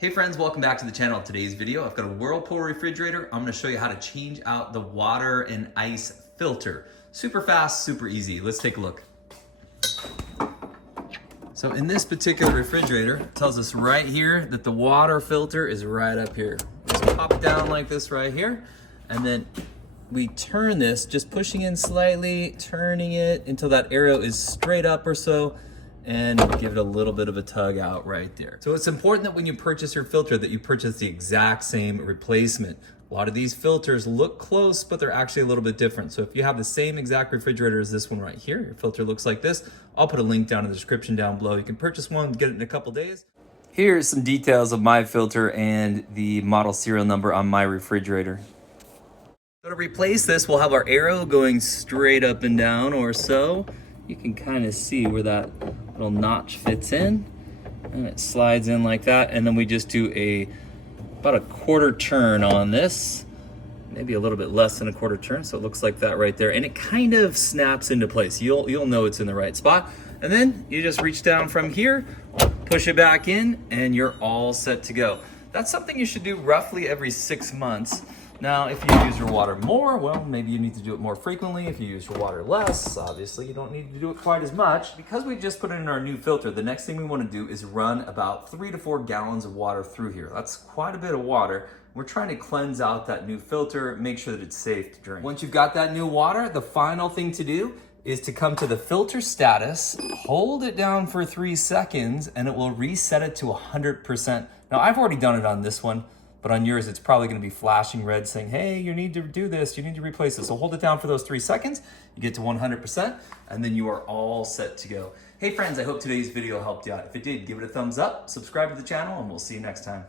Hey friends, welcome back to the channel. Today's video, I've got a Whirlpool refrigerator. I'm gonna show you how to change out the water and ice filter. Super fast, super easy. Let's take a look. So in this particular refrigerator, it tells us right here that the water filter is right up here. Just pop it down like this right here, and then we turn this, just pushing in slightly, turning it until that arrow is straight up or so, and give it a little bit of a tug out right there. So it's important that when you purchase your filter that you purchase the exact same replacement. A lot of these filters look close, but they're actually a little bit different. So if you have the same exact refrigerator as this one right here, your filter looks like this, I'll put a link down in the description down below. You can purchase one, get it in a couple days. Here's some details of my filter and the model serial number on my refrigerator. So to replace this, we'll have our arrow going straight up and down or so. You can kind of see where that little notch fits in, and it slides in like that, and then we just do about a quarter turn on this, maybe a little bit less than a quarter turn, so it looks like that right there, and it kind of snaps into place. You'll know it's in the right spot, and then you just reach down from here, push it back in, and you're all set to go. That's something you should do roughly every 6 months. Now, if you use your water more, well, maybe you need to do it more frequently. If you use your water less, obviously you don't need to do it quite as much. Because we just put in our new filter, the next thing we want to do is run about 3 to 4 gallons of water through here. That's quite a bit of water. We're trying to cleanse out that new filter, make sure that it's safe to drink. Once you've got that new water, the final thing to do is to come to the filter status, hold it down for 3 seconds, and it will reset it to 100%. Now, I've already done it on this one, but on yours, it's probably gonna be flashing red saying, hey, you need to do this, you need to replace this. So hold it down for those 3 seconds, you get to 100%, and then you are all set to go. Hey friends, I hope today's video helped you out. If it did, give it a thumbs up, subscribe to the channel, and we'll see you next time.